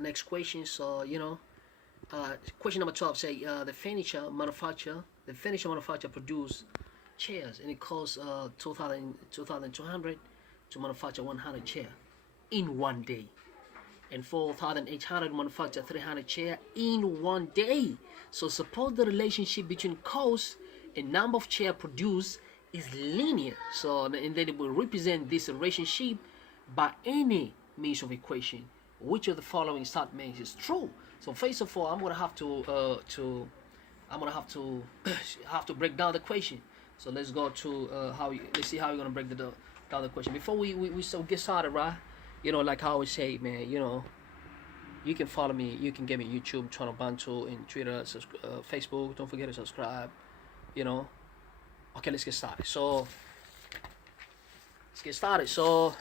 next question. So question number 12 say the furniture manufacturer produce chairs, and it costs 2,200 to manufacture 100 chair in one day, and 4,800 manufacture 300 chair in one day. So suppose the relationship between cost and number of chair produced is linear. So and then it will represent this relationship by any means of equation. Which of the following statements is true? So first of all, I'm gonna have to have to break down the equation. So let's go to let's see how we're gonna break down the question before we so get started, right? Like how I always say, man. You can follow me. You can get me YouTube, Channel Bantu, and Twitter, Facebook. Don't forget to subscribe. Okay, let's get started. So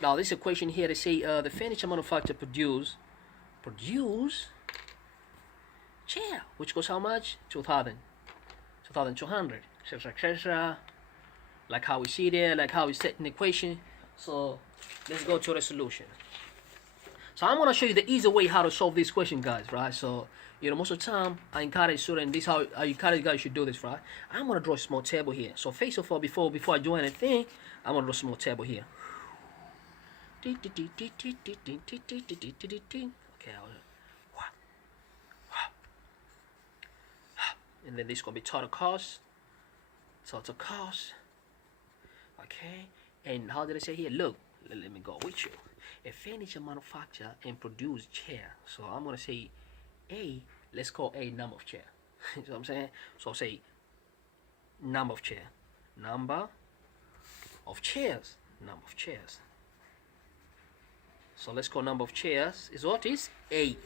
now this equation here, they say the furniture manufacturer produce chair, which costs how much? 2,000, 2,200, etc., etc. Like how we see there, like how we set an equation. So let's go to the solution. So I'm gonna show you the easy way how to solve this question, guys. Right? So most of the time I encourage students. This how I encourage guys should do this, right? I'm gonna draw a small table here. So first of all, before I do anything, I'm gonna draw a small table here. Okay, and then this gonna be total cost. Okay, and how did I say here? Look, let me go with you. A furniture manufacturer and produce chair. So I'm gonna say A. Let's call A number of chair. You know what I'm saying? So I'll say number of chair, number of chairs. So let's call number of chairs is what is A. You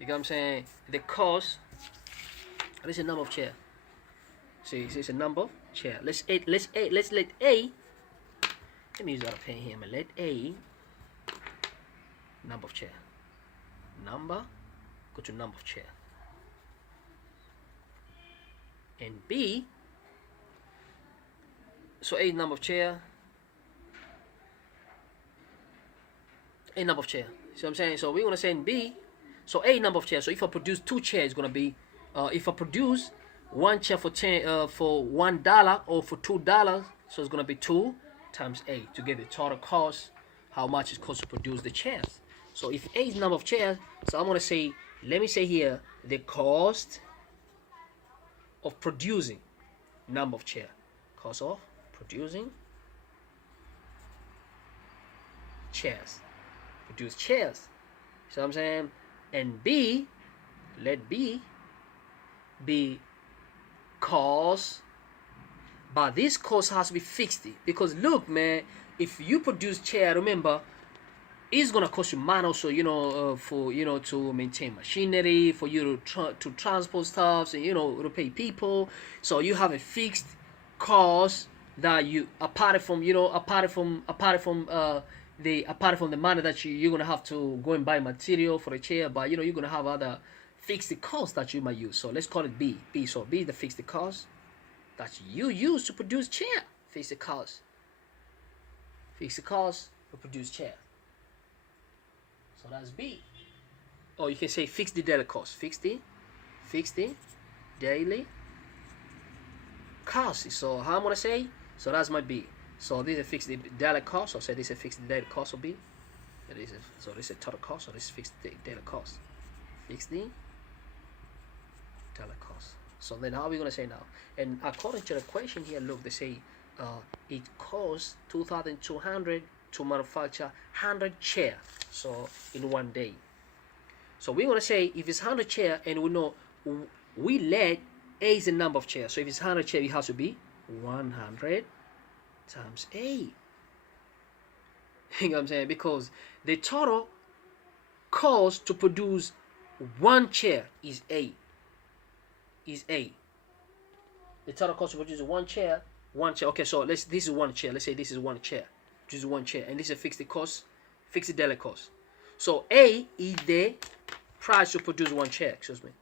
know what I'm saying? The cost. This is a number of chair. See, it's a number of chair. Let's let A. Let me use that pen here. Let A number of chair. Number go to number of chair. And B. So A number of chair. A number of chair. See what I'm saying? So we want to say in B. So A number of chair. So if I produce two chairs, it's gonna be if I produce one chair for $1 or for $2, so it's gonna be 2 times A to get the total cost, how much it costs to produce the chairs. So if A is number of chairs, so I'm gonna say, let me say here the cost of producing number of chair, cost of producing chairs, produce chairs. So I'm saying, and B, let B be cost, but this cost has to be fixed, because look, man, if you produce chair, remember, it's gonna cost you money also, for to maintain machinery, for you to transport stuff, and to pay people. So you have a fixed cost that you apart from the money that you're gonna have to go and buy material for the chair, but you're gonna have other fixed costs that you might use. So let's call it B. So B is the fixed cost that you use to produce chair. Fixed cost to produce chair. So that's B. Or you can say fixed daily cost. Fixed daily cost. So how I'm gonna say? So that's my B. So this is a fixed daily cost. So say this is a fixed daily cost of B. So this is a total cost. So this is fixed daily cost. Fixed daily cost. So then how are we gonna say now? And according to the question here, look, they say it costs 2,200 to manufacture 100 chair. So in one day. So we're gonna say if it's 100 chair, and we know we let A is the number of chairs. So if it's 100 chair, it has to be 100 times A. You know what I'm saying? Because the total cost to produce one chair is A. The total cost to produce one chair. Okay, so this is one chair. Let's say this is one chair. This is one chair, and this is a fixed cost, fixed daily cost. So A is the price to produce one chair, excuse me,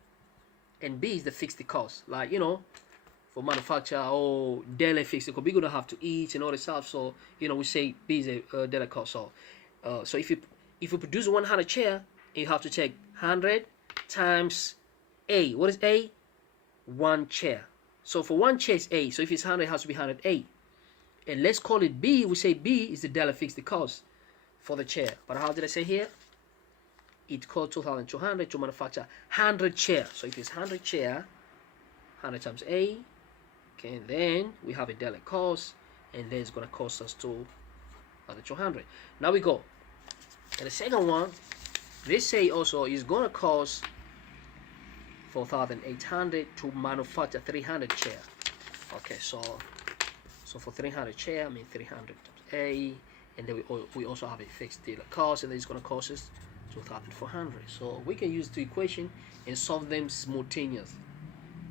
and B is the fixed cost, like for manufacture or daily fixed cost. We're gonna have to eat and all this stuff. So we say B is a daily cost. So so if if you produce 100 chair, you have to take 100 times A. What is A? 1 chair. So for 1 chair is A. So if it's 100, it has to be 100A. And let's call it B. We say B is the dollar fixed cost for the chair. But how did I say here? It cost 2,200 to manufacture 100 chair. So if it's 100 chair, 100 times A, okay, and then we have a dollar cost, and then it's going to cost us 2,200. Now we go. And the second one, they say also is going to cost 4,800 to manufacture 300 chair. Okay, so for 300 chair, I mean 300 times A, and then we also have a fixed dealer cost, and then it's going to cost us 2,400. So we can use the equation and solve them simultaneously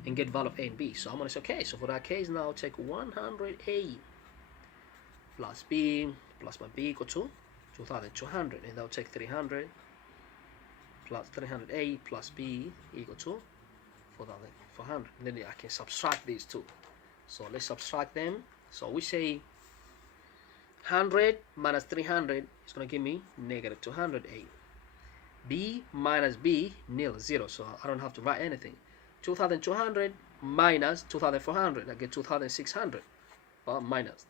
and get value of A and B. So I'm going to say, okay, so for that case, now take 100A plus B plus my B equal to 2,200, and that'll take 300 plus 300A plus B equal to 4,400. And then I can subtract these two. So let's subtract them. So we say 100 minus 300 is going to give me negative 200A. B minus B, nil, 0. So I don't have to write anything. 2,200 minus 2,400, I get 2,600. Well, minus,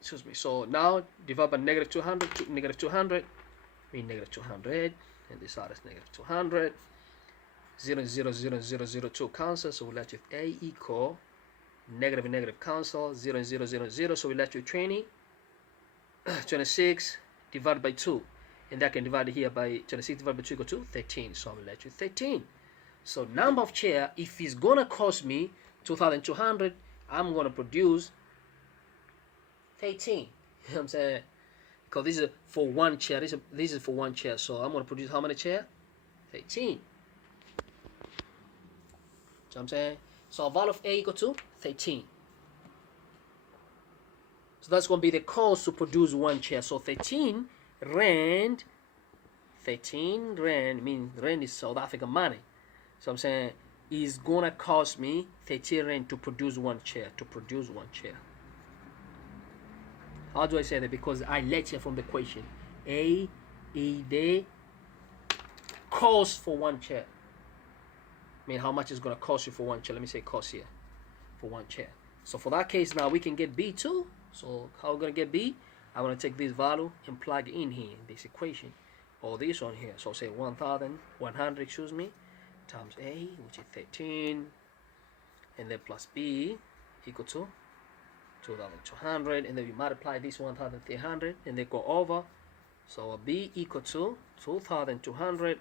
excuse me. So now divide by negative 200 to negative 200, mean negative 200, and this side is negative 200. 0, 0, 0, 0, 0, 2 cancel, so we left with A equal negative and negative cancel, 0, 0, 0, 0, so we left with 20. 26 divided by 2, and that can divide here by 26 divided by 2 equal to 13, so I'm left with 13. So number of chair, if it's gonna cost me 2,200, I'm gonna produce 13. You know what I'm saying? Because this is for 1 chair. This is for 1 chair. So I'm gonna produce how many chair? 13. So I'm saying, so value of A equal to 13. So that's going to be the cost to produce 1 chair. So 13 rand means rand is South African money. So I'm saying is going to cost me 13 rand to produce 1 chair. How do I say that? Because I let you from the equation. A is the cost for 1 chair. I mean, how much is going to cost you for 1 chair? Let me say cost here for 1 chair. So for that case, now we can get B too. So how are we going to get B? I'm going to take this value and plug in here in this equation, or this one here. So say 1,100, excuse me, times A, which is 13, and then plus B equal to 2,200, and then we multiply this 1,300, and they go over. So B equal to 2,200.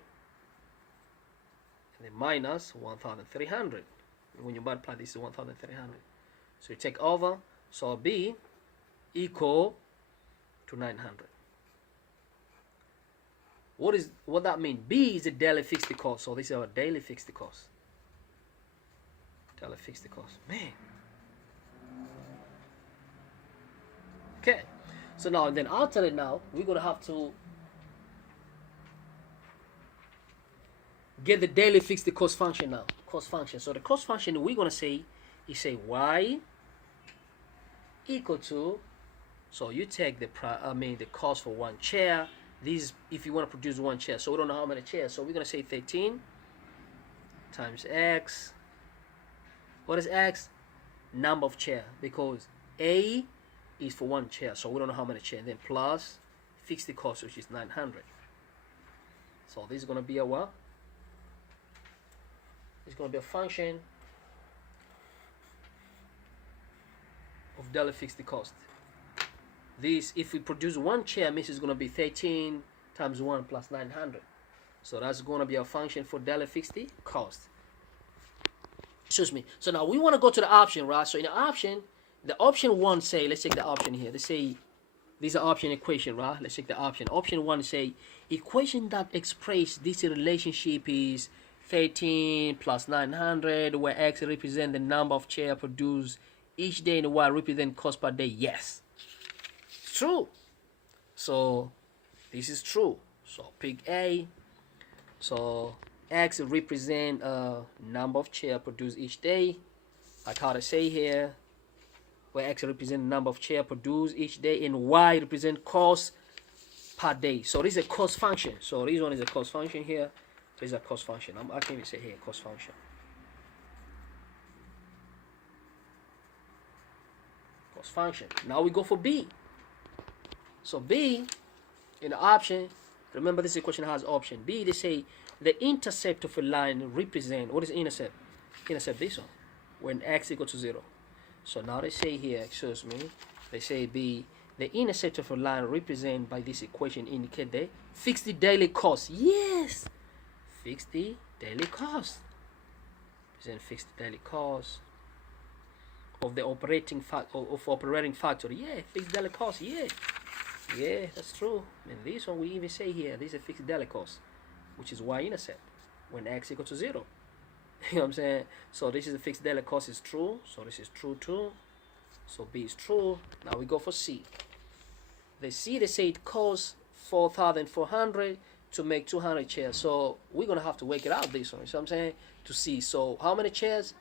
And then minus 1,300. When you multiply this is 1,300. So you take over. So B equal to 900. What that mean? B is a daily fixed cost. So this is our daily fixed cost. Daily fixed cost. Man. Okay. So now and then after it now, we're gonna have to get the daily fixed cost function now. Cost function. So the cost function we're gonna say is say y equal to. So you take the cost for 1 chair. These if you want to produce 1 chair. So we don't know how many chairs. So we're gonna say 13 times x. What is x? Number of chair, because A is for 1 chair. So we don't know how many chair. And then plus fixed cost, which is 900. So this is gonna be a what? It's going to be a function of daily fixed cost. This, if we produce 1 chair, means it's going to be 13 times 1 plus 900. So that's going to be a function for daily fixed cost. Excuse me. So now we want to go to the option, right? So in the option 1 say, let's take the option here. Let's say this is an option equation, right? Let's take the option. Option 1 say equation that express this relationship is 13 plus 900, where x represent the number of chair produced each day and y represent cost per day. Yes, it's true. So this is true. So pick A. So x represent number of chair produced each day, like how to say here, where x represent number of chair produced each day and y represent cost per day. So this is a cost function. So this one is a cost function here. This is a cost function. I can even say here cost function. Cost function. Now we go for B. So B in the option, remember this equation has option. B, they say the intercept of a line represent, what is intercept? Intercept this one, when x equal to 0. So now they say here, excuse me, they say B, the intercept of a line represent by this equation indicate the fixed daily cost. Yes, fixed daily cost. Represent fixed daily cost of the operating factor. Yeah, fixed daily cost. Yeah, that's true. And this one we even say here, this is a fixed daily cost, which is y-intercept when x equal to 0. You know what I'm saying? So this is a fixed daily cost is true. So this is true too. So B is true. Now we go for C. They say it costs 4,400 to make 200 chairs. So we're gonna have to work it out this one. So I'm saying to see. So how many chairs?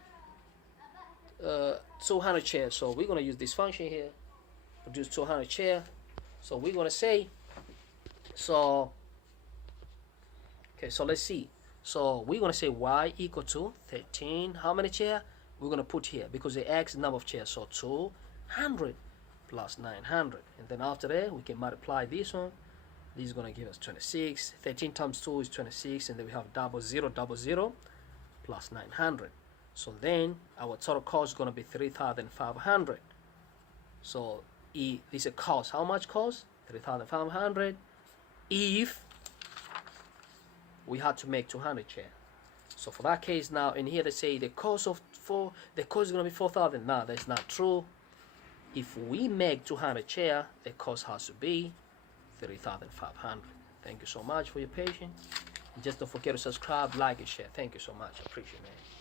200 chairs. So we're gonna use this function here. Produce 200 chairs. So we're gonna say. So okay. So let's see. So we're gonna say y equal to 13. How many chairs? We're gonna put here because the x number of chairs. So 200 plus 900, and then after that we can multiply this one. This is gonna give us 26. 13 times 2 is 26, and then we have double zero plus 900. So then our total cost is gonna be 3,500. So this is a cost. How much cost? 3,500. If we had to make 200 chairs. So for that case now, in here they say the cost is gonna be 4,000. No, that's not true. If we make 200 chairs, the cost has to be 3,500. Thank you so much for your patience. And just don't forget to subscribe, like, and share. Thank you so much. I appreciate it, man.